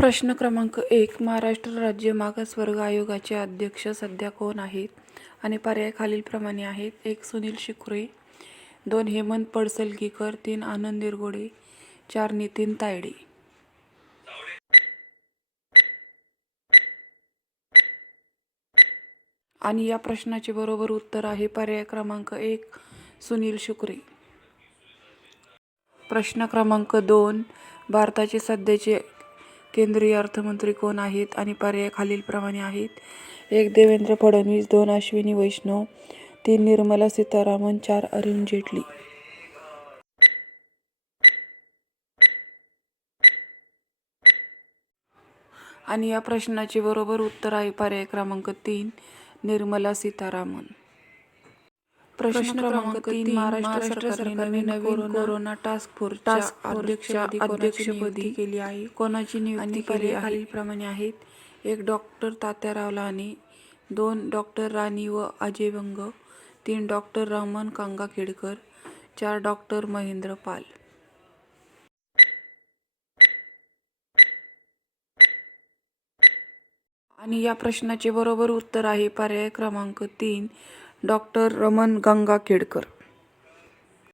प्रश्न क्रमांक एक महाराष्ट्र राज्य मागासवर्ग आयोगाचे अध्यक्ष सध्या कोण आहेत? आणि पर्याय खालीलप्रमाणे आहेत. एक सुनील शिकुरे दोन हेमंत पडसलगीकर. तीन आनंद निरगोडे चार नितीन तायडे. आणि या प्रश्नाचे बरोबर उत्तर आहे पर्याय क्रमांक एक सुनील शुक्रे प्रश्न क्रमांक दोन भारताचे सध्याचे केंद्रीय अर्थमंत्री कोण आहेत आणि पर्याय खालीलप्रमाणे आहेत? एक देवेंद्र फडणवीस दोन अश्विनी वैष्णव तीन निर्मला सीतारामन चार अरुण जेटली. आणि या प्रश्नाचे बरोबर उत्तर आहे पर्याय क्रमांक तीन निर्मला सीतारामन. प्रश्न क्रमांक तीन महाराष्ट्र सरकारने नवीन कोरोना टास्क फोर्स टास्क अध्यक्षपदी केली आहे? कोणाची नियुक्ती केली खालीलप्रमाणे आहेत. एक डॉक्टर तात्याराव लहाने दोन डॉक्टर राणी व अजय बंग तीन डॉक्टर रमण कांगाखेडकर चार डॉक्टर महेंद्र पाल. आणि या प्रश्नाचे बरोबर उत्तर आहे पर्याय क्रमांक तीन डॉक्टर रमण गंगाखेडकर.